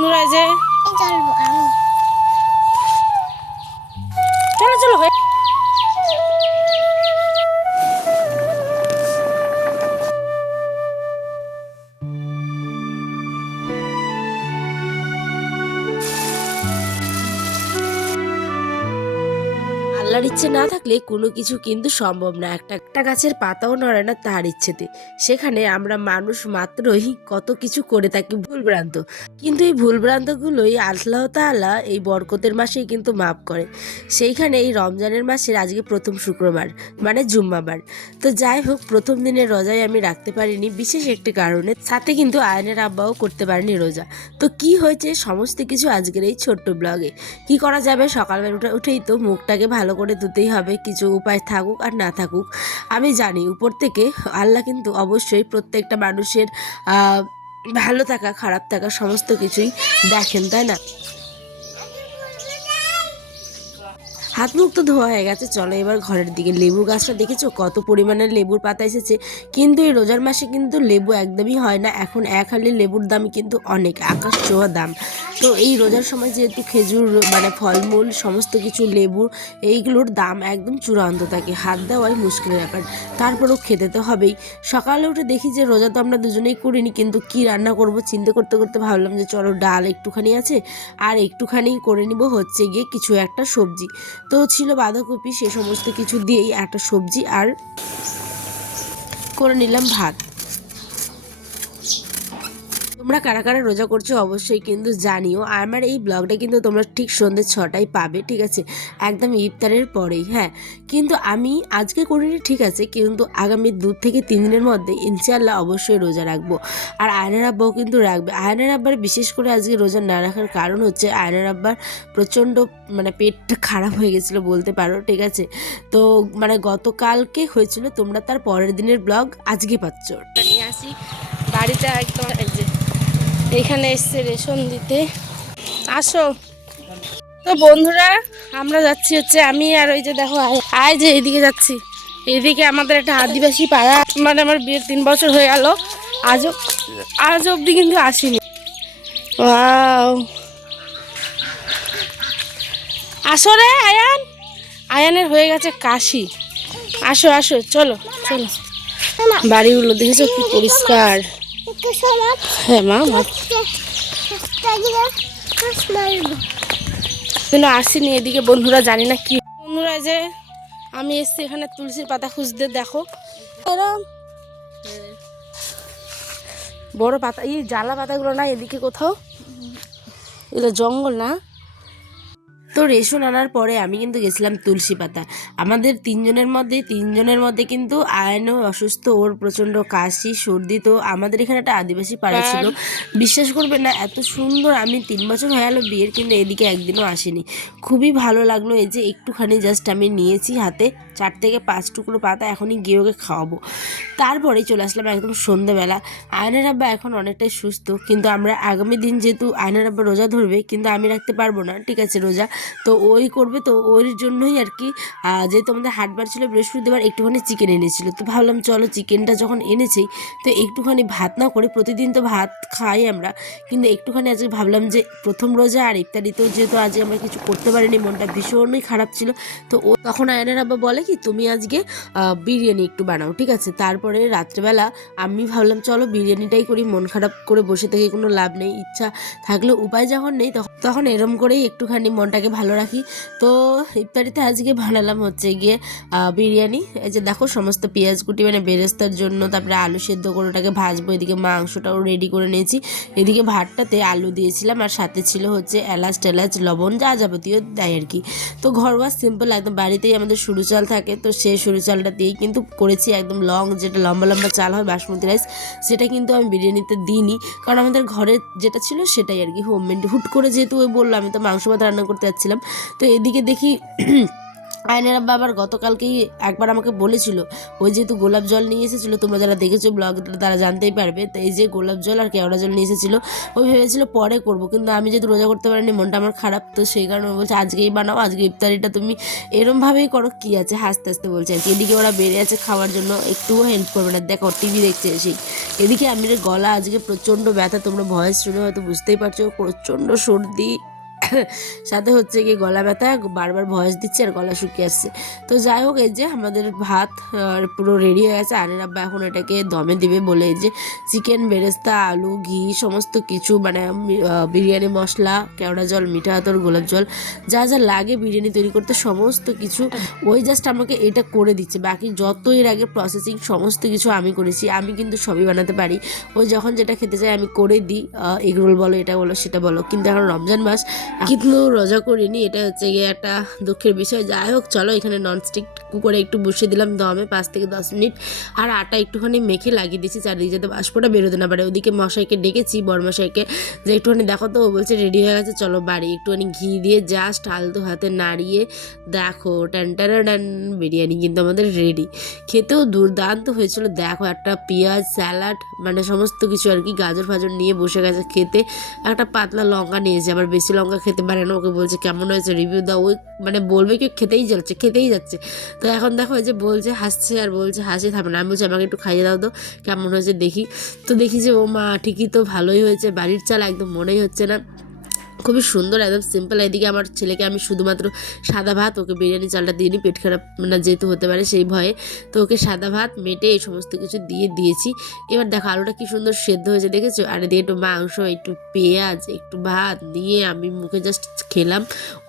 বন্ধুরা যে চলবো আমি। চলো চলো ভাই। আল্লাহর ইচ্ছে না থাকলে কোনো কিছু কিন্তু সম্ভব না। একটা একটা গাছের পাতাও নড়ে না তার ইচ্ছেতে। সেখানে আমরা মানুষ মাত্রই কত কিছু করে থাকি ভুলভ্রান্ত। কিন্তু এই ভুলভ্রান্তগুলোই আল্লাহ তাআলা এই বরকতের মাসেই কিন্তু মাফ করে। সেইখানে এই রমজানের মাসের আজকে প্রথম শুক্রবার মানে জুম্মাবার। তো যাই হোক, প্রথম দিনের রোজায় আমি রাখতে পারিনি, বিশেষ একটি কারণে। সাথে কিন্তু আয়নের আব্বাও করতে পারেনি রোজা। তো কি হয়েছে, সমস্ত কিছু আজকের এই ছোট্ট ব্লগে। কি করা যাবে? সকালবেলা উঠে উঠেই তো মুখটাকে ভালো করে ধুতেই হবে, কিছু উপায় থাকুক আর না থাকুক। আমি জানি উপর থেকে আল্লাহ কিন্তু অবশ্যই প্রত্যেকটা মানুষের ভালো থাকা, খারাপ থাকা সমস্ত কিছুই দেখেন, তাই না? হাত মুখ তো ধোয়া হয়ে গেছে, চলো এবার ঘরের দিকে। লেবু গাছটা দেখেছ? কত পরিমাণে লেবুর পাতা এসেছে। কিন্তু এই রোজার মাসে কিন্তু লেবু একদমই হয় না। এখন এক হালি লেবুর দাম কিন্তু অনেক, আকাশ ছোঁয়া দাম। তো এই রোজার সময় যেহেতু খেজুর মানে ফলমূল, সমস্ত কিছু লেবু, এইগুলোর দাম একদম চূড়ান্ত থাকে। হাত দেওয়াই মুশকিল ব্যাপার। তারপরেও খেতে তো হবেই। সকালে উঠে দেখি যে রোজা তো আমরা দুজনেই করিনি, কিন্তু কি রান্না করব চিন্তা করতে করতে ভাবলাম যে চলো ডাল একটুখানি আছে। আর একটুখানি করে নিব হচ্ছে গিয়ে কিছু একটা সবজি। তো ছিল বাঁধাকপি সে সমস্ত কিছু দিয়েই একটা সবজি আর করে নিলাম ভাত। তোমরা কারা কারা রোজা করছ অবশ্যই কিন্তু জানিও। আর আমার এই ব্লগটা কিন্তু তোমরা ঠিক সন্ধ্যে ছটায় পাবে, ঠিক আছে? একদম ইফতারের পরেই হ্যাঁ? কিন্তু আমি আজকে করিনি, ঠিক আছে? কিন্তু আগামী দু থেকে তিন দিনের মধ্যে ইনশাল্লাহ অবশ্যই রোজা রাখব। আর আয়নার আব্বাও কিন্তু রাখবে। আয়নার আব্বার বিশেষ করে আজকে রোজা না রাখার কারণ হচ্ছে আয়নার আব্বার প্রচণ্ড মানে পেটটা খারাপ হয়ে গেছিল বলতে পারো, ঠিক আছে? তো মানে গতকালকে হয়েছিল, তোমরা তার পরের দিনের ব্লগ আজকে পাচ্ছ। নিয়ে আসি। বাড়িতে একদম এখানে এসছে রেশন দিতে। আসো। তো বন্ধুরা, আমরা যাচ্ছি হচ্ছে আমি আর ওই যে দেখো, আয়- যে এইদিকে যাচ্ছি। এদিকে আমাদের একটা আদিবাসী পাড়া মানে আমার বিয়ের তিন বছর হয়ে গেল। আজও আজ অবধি কিন্তু আসিনি. আসো রে, আয়ান। আয়ানের হয়ে গেছে কাশি। আসো আসো, চলো চলো। বাড়িগুলো দেখেছ কি পরিষ্কার। হ্যাঁ মা কিন্তু আসিনি এদিকে বন্ধুরা জানি না কি। বন্ধুরা যে আমি এসছি এখানে তুলসীর পাতা খুঁজতে দেখো। এরম। বড় পাতা এই জ্বালা পাতাগুলো না এদিকে কোথাও। এগুলো জঙ্গল না। তো রেশন আনার পরে আমি কিন্তু গেছিলাম তুলসী পাতা। আমাদের তিনজনের মধ্যে তিনজনের মধ্যে কিন্তু আয়নও অসুস্থ ওর প্রচণ্ড কাশি সর্দি তো আমাদের এখানে একটা আদিবাসী পাড়া ছিল। বিশ্বাস করবে না এত সুন্দর আমি তিন বছর হয়ে গেলো বিয়ের কিন্তু এদিকে একদিনও আসিনি। খুবই ভালো লাগল এই যে একটুখানি জাস্ট আমি নিয়েছি হাতে। চার থেকে পাঁচ টুকরো পাতা এখনই গিয়ে ওকে খাওয়াবো। তারপরে চলে আসলাম একদম সন্ধ্যেবেলা আয়নার আব্বা এখন অনেকটাই সুস্থ, কিন্তু আমরা আগামী দিন যেহেতু আয়নার আব্বা রোজা ধরবে, কিন্তু আমি রাখতে পারব না, ঠিক আছে রোজা? তো ওই করবে, তো ওর জন্যই আর কি যেহেতু আমাদের হাটবার ছিল, বৃহস্পতিবার একটুখানি চিকেন এনেছিল। তো ভাবলাম চলো চিকেনটা যখন এনেছি, তো একটুখানি ভাত না করে, প্রতিদিন তো ভাত খাই আমরা, কিন্তু একটুখানি আজকে ভাবলাম যে প্রথম রোজা আর ইত্যাদিতেও যেহেতু আজকে আমরা কিছু করতে পারিনি, মনটা ভীষণই খারাপ ছিল, তো ও তখন আয়নের আব্বা বলে কি তুমি আজকে বিরিয়ানি একটু বানাও, ঠিক আছে? তারপরে রাত্রেবেলা আমি ভাবলাম, চলো বিরিয়ানিটাই করি, মন খারাপ করে বসে থেকে কোনো লাভ নেই, ইচ্ছা থাকলে উপায় যখন নেই তখন এরম করেই একটুখানি মনটাকে ভালো রাখি। তো ইফতারিতে আজকে বানালাম হচ্ছে গিয়ে বিরিয়ানি। এই যে দেখো সমস্ত পেঁয়াজ কুটি মানে বেরেস্তার জন্য, তারপরে আলু সেদ্ধ করে ওটাকে ভাজবো, এদিকে মাংসটাও রেডি করে নিয়েছি। এদিকে ভাতটাতে আলু দিয়েছিলাম, আর সাথে ছিল হচ্ছে এলাচ টেলাচ, লবণ, যা যাবতীয় দেয় আর কি। তো ঘরোয়া সিম্পল একদম বাড়িতেই আমাদের সরু চাল থাকে। তো সেই সরু চালটা দিয়েই কিন্তু করেছি একদম লং যেটা লম্বা লম্বা চাল হয়, বাসমতি রাইস সেটা কিন্তু আমি বিরিয়ানিতে দিইনি। কারণ আমাদের ঘরে যেটা ছিল সেটাই আর কি। হোম হোমমেড হুট করে যেহেতু ওই বলল আমি তো মাংস ভাত রান্না করতে যাচ্ছিলাম। তো এদিকে দেখি আয়নের আব্বা আবার গতকালকেই একবার আমাকে বলেছিল, ওই যেহেতু গোলাপ জল নিয়ে এসেছিল, তোমরা যারা দেখেছ ব্লগ, তারা জানতেই পারবে। তো এই যে গোলাপ জল আর কেওড়া জল নিয়ে এসেছিল ওই ভেবেছিল পরে করব, কিন্তু আমি যেহেতু রোজা করতে পারিনি, মনটা আমার খারাপ, তো সেই কারণে বলছে, আজকেই বানাও, আজকে ইফতারিটা তুমি এরমভাবেই করো। কী আছে, হাসতে হাসতে বলছে আর কি। এদিকে ওরা বেড়ে আছে খাওয়ার জন্য, একটুও হেল্প করবে না। দেখো টিভি দেখছে এসেই এদিকে আমিরের গলা আজকে প্রচণ্ড ব্যথা, তোমরা ভয়েস শুনে হয়তো বুঝতেই পারছ, প্রচণ্ড সর্দি। সাথে হচ্ছে কি গলা ব্যথা, বারবার ভয়েস দিচ্ছে আর গলা শুকিয়ে আসছে। তো যাই হোক, এই যে আমাদের ভাত পুরো রেডি হয়ে গেছে। আনের আব্বা এখন এটাকে দমে দিবে বলে যে চিকেন বেরেস্তা, আলু, ঘি, সমস্ত কিছু মানে বিরিয়ানি, মশলা, কেওড়া জল, মিঠা হাতর গোলাপ জল, যা যা লাগে বিরিয়ানি তৈরি করতে, সমস্ত কিছু ওই জাস্ট আমাকে এটা করে দিচ্ছে। বাকি যত এর আগে প্রসেসিং সমস্ত কিছু আমি করেছি, আমি কিন্তু সবই বানাতে পারি। ওই যখন যেটা খেতে চাই আমি করে দিই এগরোল বলো, এটা বলো, সেটা বলো। কিন্তু এখন রমজান মাস কিন্তু রোজা করিনি এটা হচ্ছে গিয়ে একটা দুঃখের বিষয়। যাই হোক, চলো এখানে ননস্টিক কুকারে একটু বসিয়ে দিলাম দমে, পাঁচ থেকে দশ মিনিট। আর আটা একটুখানি মেখে লাগিয়ে দিয়েছি, চারিদিকে যাতে বাষ্পটা বেরোতে না পারে। ওদিকে মশাইকে ডেকেছি বড়মশাইকে যে একটুখানি দেখো তো, ও বলছে রেডি হয়ে গেছে, চলো বাড়ি একটুখানি ঘি দিয়ে জাস্ট আলতো হাতে নাড়িয়ে দেখো, টান টান বিরিয়ানি কিন্তু আমাদের রেডি খেতেও দুর্দান্ত হয়েছিল, দেখো একটা পেঁয়াজ, স্যালাড মানে সমস্ত কিছু আর কি গাজর ফাজর নিয়ে বসে গেছে খেতে। একটা পাতলা লঙ্কা নিয়েছে, আবার বেশি লঙ্কা খেতে পারে না, ওকে বলছে, কেমন হয়েছে? রিভিউ দাও। ওই মানে বলবে কেউ খেতেই যাচ্ছে খেতেই যাচ্ছে। তো এখন দেখো যে বলছে, হাসছে আর বলছে, হাসি থামে না। আমি বলছি, আমাকে একটু খাইয়ে দাও তো, কেমন হয়েছে দেখি। তো দেখি যে, ও মা, ঠিকই তো ভালোই হয়েছে, বাড়ির চাল একদম মনেই হচ্ছে না। খুবই সুন্দর, একদম সিম্পল এদিকে আমার ছেলেকে আমি শুধুমাত্র সাদা ভাত, ওকে বিরিয়ানি চালটা দিইনি পেট খারাপ না যেহেতু হতে পারে সেই ভয়ে। তো ওকে সাদা ভাত, মেটে এই সমস্ত কিছু দিয়ে দিয়েছি। এবার দেখো আলুটা কি সুন্দর সেদ্ধ হয়েছে, দেখেছ? আর এদিকে একটু মাংস, একটু পেঁয়াজ, একটু ভাত নিয়ে আমি মুখে জাস্ট খেলাম।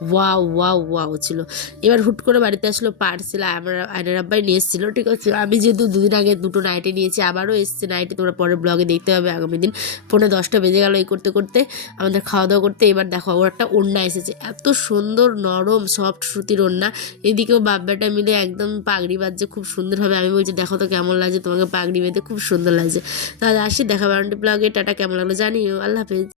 ওয়াও ওয়াও ওয়াও ছিল। এবার হুট করে বাড়িতে আসলো পার্সেল, আমার আয়নার আব্বাই নিয়ে এসেছিল, ঠিক আছে? আমি যেহেতু দুদিন আগে দুটো নাইটে নিয়েছি, আবারও এসছে নাইটে তোমরা পরের ব্লগে দেখতে হবে আগামী দিন। পৌনে দশটা বেজে গেলো এই করতে করতে। আমাদের খাওয়া দাওয়া করতে এবার দেখো ওর একটা ওড়না এসেছে। এত সুন্দর, নরম সফট সুতির ওড়না। এদিকেও বাব্যাটা মিলে একদম পাগড়ি বাজছে খুব সুন্দরভাবে। আমি বলছি, দেখো তো কেমন লাগছে তোমাকে পাগড়ি বেঁধে, খুব সুন্দর লাগছে। তাহলে আসি দেখা বারান্টি ব্লগে টাটা, কেমন লাগল জানিও। আল্লাহ হাফেজ।